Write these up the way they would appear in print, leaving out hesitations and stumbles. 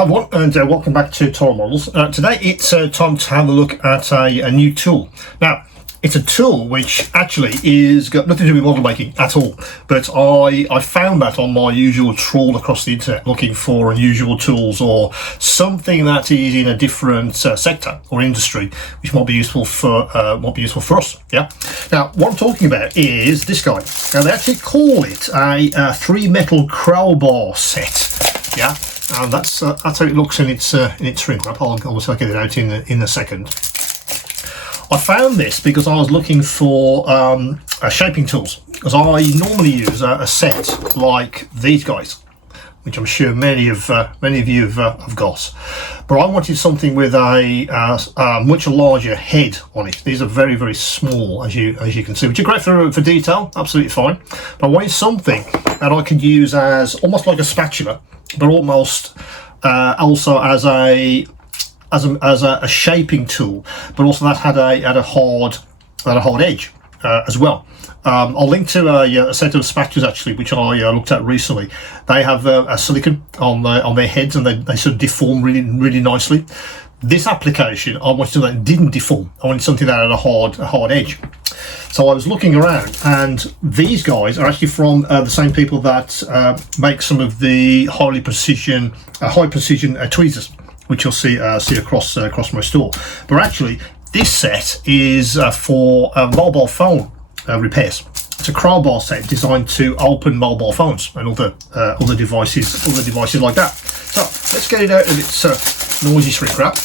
Hi everyone, and welcome back to Toro Models. Today it's time to have a look at a new tool. Now, it's a tool which actually is got nothing to do with model making at all, but I found that on my usual trawl across the internet looking for unusual tools or something that is in a different sector or industry which might be useful for us. Yeah. Now, what I'm talking about is this guy. Now, they actually call it a 3-metal crowbar set. Yeah. And that's how it looks in its shrink wrap. I'll get it out in a second. I found this because I was looking for shaping tools, because I normally use a set like these guys, which I'm sure many of you have got. But I wanted something with a much larger head on it. These are very, very small, as you can see, which are great for detail, absolutely fine. But I wanted something that I could use as almost like a spatula, but almost also as a shaping tool, but also that had a hard edge as well. I'll link to a set of spatulas actually, which I looked at recently. They have a silicone on their heads, and they sort of deform really nicely. This application, I wanted something that didn't deform. I wanted something that had a hard edge. So I was looking around, and these guys are actually from the same people that make some of the high precision tweezers, which you'll see across my store. But actually, this set is for mobile phone repairs. It's a crowbar set designed to open mobile phones and other devices like that. So let's get it out of its noisy shrink wrap,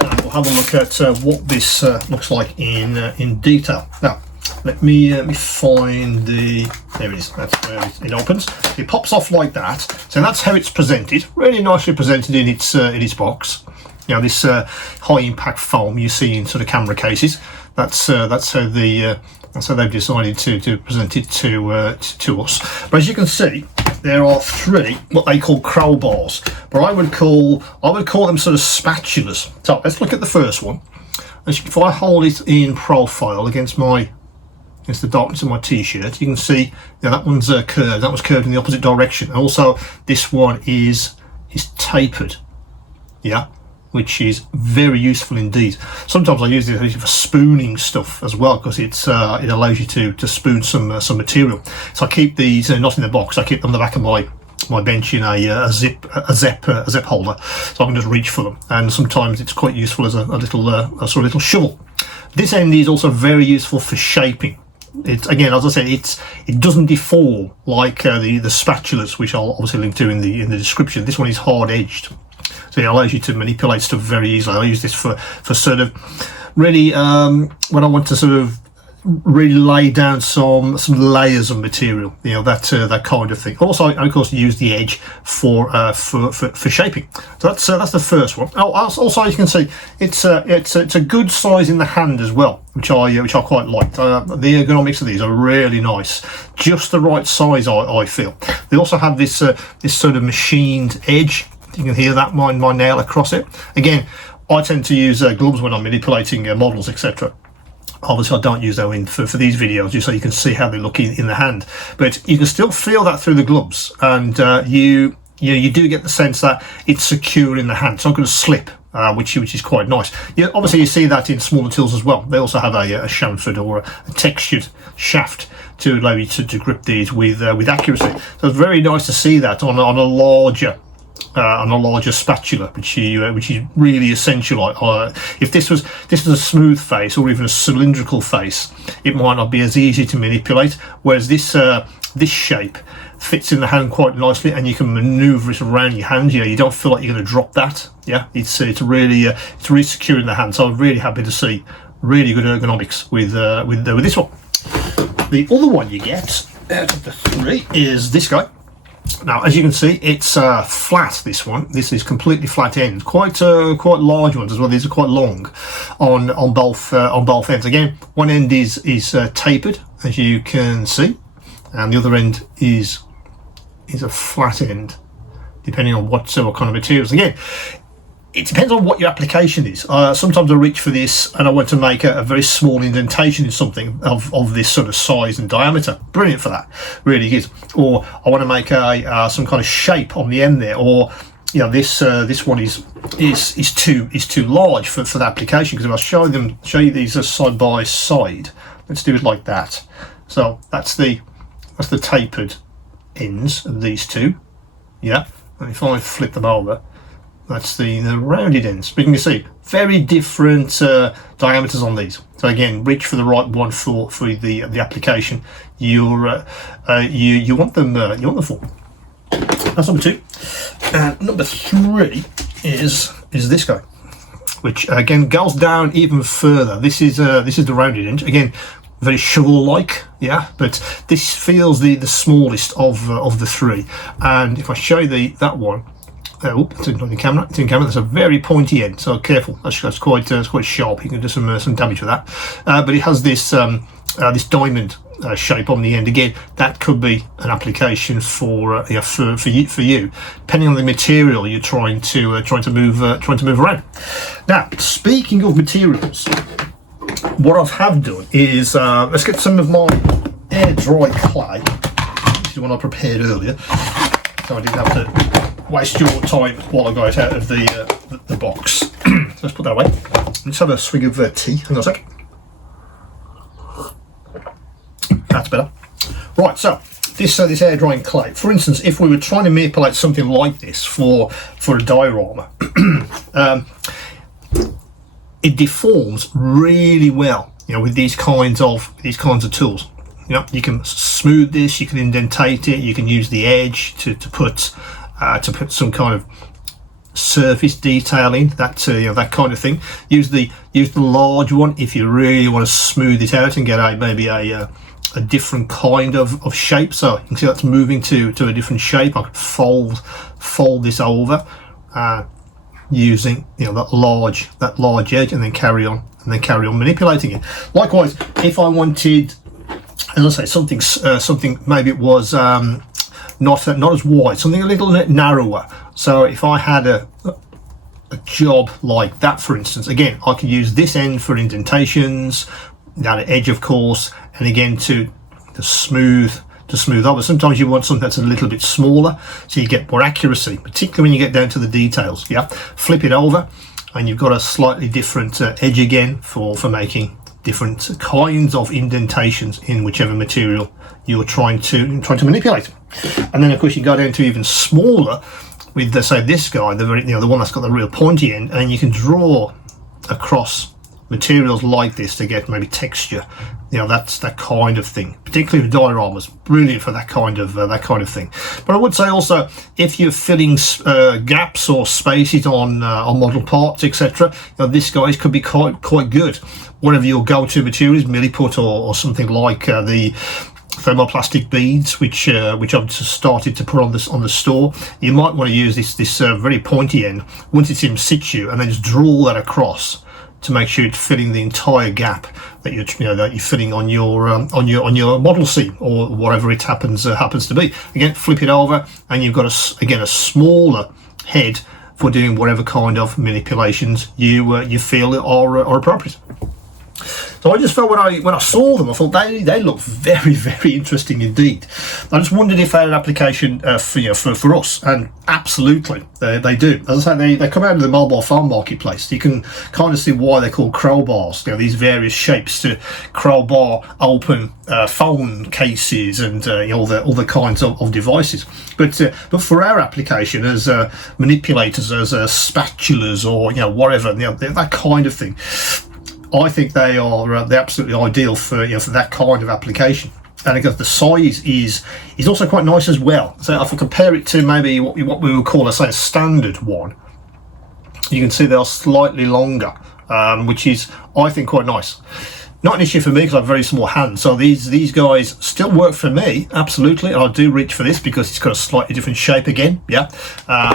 and we'll have a look at what this looks like in detail. Now, let me find the. There it is. That's where it opens. It pops off like that. So that's how it's presented. Really nicely presented in its box. You know, this high impact foam you see in sort of camera cases. That's how they've decided to present it to us. But as you can see, there are 3 what they call crowbars, but I would call them sort of spatulas. So let's look at the first one. If I hold it in profile against the darkness of my t-shirt, you can see that one's curved. That was curved in the opposite direction. And also this one is tapered. Yeah. Which is very useful indeed. Sometimes I use it for spooning stuff as well, because it allows you to spoon some material. So I keep these not in the box. I keep them on the back of my bench in a zip holder, so I can just reach for them. And sometimes it's quite useful as a little shovel. This end is also very useful for shaping. It's, again, as I said, it doesn't deform like the spatulas, which I'll obviously link to in the description. This one is hard edged. So it allows you to manipulate stuff very easily. I use this for sort of really when I want to sort of really lay down some layers of material, that kind of thing. Also, I of course use the edge for shaping. So that's the first one. Oh, also you can see it's a good size in the hand as well, which I quite like. The ergonomics of these are really nice, just the right size. I feel they also have this sort of machined edge. You can hear that my nail across it. Again, I tend to use gloves when I'm manipulating models, etc. Obviously, I don't use them for these videos, just so you can see how they look in the hand. But you can still feel that through the gloves, and you do get the sense that it's secure in the hand. It's not going to slip, which is quite nice. Obviously, you see that in smaller tools as well. They also have a chamfered or a textured shaft to allow you to grip these with accuracy. So it's very nice to see that on a larger spatula, which is really essential. If this was a smooth face or even a cylindrical face, it might not be as easy to manipulate. Whereas this shape fits in the hand quite nicely, and you can manoeuvre it around your hand. You don't feel like you're going to drop that. Yeah, it's really secure in the hand. So I'm really happy to see really good ergonomics with this one. The other one you get out of the 3 is this guy. Now, as you can see, it's flat. This is completely flat end. Quite large ones as well. These are quite long on both ends. Again, one end is tapered, as you can see, and the other end is a flat end, depending on what kind of materials. Again, it depends on what your application is. Sometimes I reach for this and I want to make a very small indentation in something of this sort of size and diameter. Brilliant for that, really is. Or I want to make some kind of shape on the end there, or you know, this one is too large for the application, because if I show you these as side by side, let's do it like that. So that's the tapered ends of these two, yeah. And if I flip them over, that's the rounded ends. But you can see very different diameters on these. So again, reach for the right one for the application you want them for. That's number 2. And number 3 is this guy, which again goes down even further. This is the rounded edge. Again, very shovel-like, yeah. But this feels the smallest of the 3. And if I show you that one, it's in the camera. It's in camera. That's a very pointy end, so careful. That's quite sharp. You can do some damage with that. But it has this diamond shape on the end. Again, that could be an application for you, depending on the material you're trying to move around. Now, speaking of materials, what I have done is let's get some of my air dry clay. This is the one I prepared earlier, so I didn't have to waste your time while I got it out of the box. So let's put that away. Let's have a swig of tea. Hang on a sec. That's better. Right, so this air drying clay. For instance, if we were trying to manipulate something like this for a diorama, it deforms really well, you know, with these kinds of tools. You know, you can smooth this, you can indentate it, you can use the edge to put some kind of surface detail in that, that kind of thing. Use the large one if you really want to smooth it out and get maybe a different kind of shape. So you can see that's moving to a different shape. I could fold this over using that large edge, and then carry on manipulating it. Likewise, if I wanted, as I say, something maybe it was not as wide, something a little bit narrower. So if I had a job like that, for instance, again, I could use this end for indentations, that edge, of course, and again to smooth over. Sometimes you want something that's a little bit smaller, so you get more accuracy, particularly when you get down to the details. Yeah, flip it over, and you've got a slightly different edge again for making different kinds of indentations in whichever material you're trying to manipulate. And then of course you go down to even smaller with say this guy, the one that's got the real pointy end, and you can draw across materials like this to get maybe texture. That's that kind of thing. Particularly with dioramas, brilliant for that kind of thing. But I would say also, if you're filling gaps or spaces on model parts, etc., this guy could be quite good. Whatever your go-to material is, milliput or something like the thermoplastic beads, which I've just started to put on the store. You might want to use this very pointy end once it's in situ, and then just draw that across to make sure it's filling the entire gap that you're filling on your model seam or whatever it happens to be. Again, flip it over, and you've got a smaller head for doing whatever kind of manipulations you feel are appropriate. So I just felt when I saw them, I thought they look very, very interesting indeed. I just wondered if they had an application for us, and absolutely they do. As I say, they come out of the mobile phone marketplace. You can kind of see why they're called crowbars. These various shapes to crowbar open phone cases and all the kinds of devices. But for our application as manipulators, as spatulas or whatever, that kind of thing, I think they're absolutely ideal for that kind of application. And because the size is also quite nice as well. So if I compare it to maybe what we would call a standard one, you can see they're slightly longer, which is, I think, quite nice. Not an issue for me because I have very small hands, so these guys still work for me, absolutely. And I do reach for this because it's got a slightly different shape again. Yeah.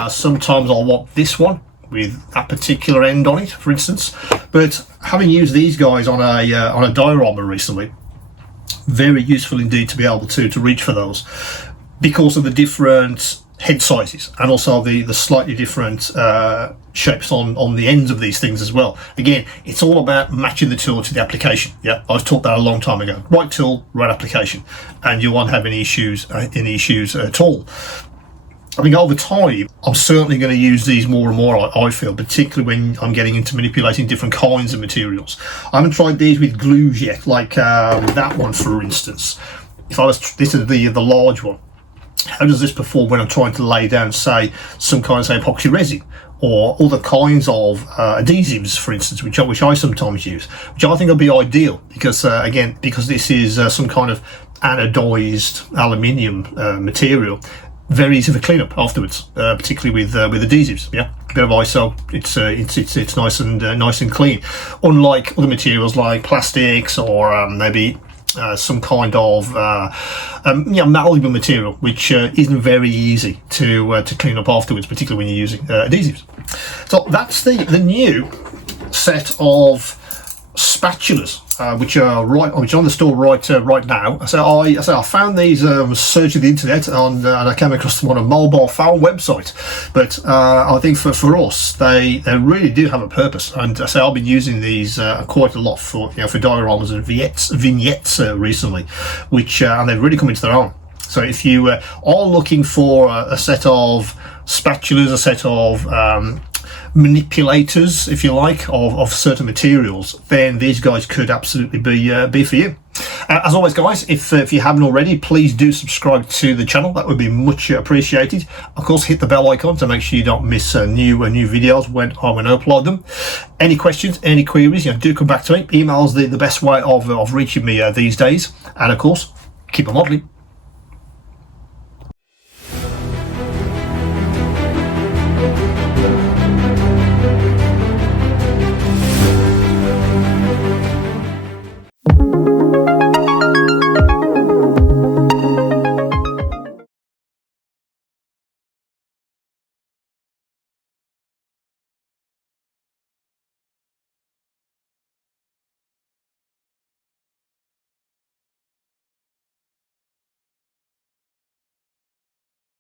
Sometimes I'll want this one with that particular end on it, for instance. But having used these guys on a diorama recently, very useful indeed to be able to reach for those because of the different head sizes and also the slightly different shapes on the ends of these things as well. Again, it's all about matching the tool to the application. Yeah, I was taught that a long time ago. Right tool, right application, and you won't have any issues at all. I think over time, I'm certainly going to use these more and more, I feel, particularly when I'm getting into manipulating different kinds of materials. I haven't tried these with glues yet, like that one, for instance. This is the large one. How does this perform when I'm trying to lay down, say, some kind of, say, epoxy resin, or other kinds of adhesives, for instance, which I sometimes use, which I think will be ideal because, again, because this is some kind of anodized aluminium material, very easy for cleanup afterwards, particularly with adhesives. Yeah, a bit of ISO, it's nice and clean. Unlike other materials like plastics or maybe some kind of malleable material, which isn't very easy to clean up afterwards, particularly when you're using adhesives. So that's the new set of spatulas, which are on the store right now. So I found these searching the internet and I came across them on a mobile phone website. But I think for us, they really do have a purpose. And so I've been using these quite a lot for dioramas and vignettes recently, which and they've really come into their own. So if you are looking for a set of spatulas, a set of manipulators, if you like, of certain materials, then these guys could absolutely be for you. As always, guys, if you haven't already, please do subscribe to the channel. That would be much appreciated. Of course, hit the bell icon to make sure you don't miss new videos when I upload them. Any questions, any queries, do come back to me. Email's the best way of reaching me these days. And of course, keep on modeling.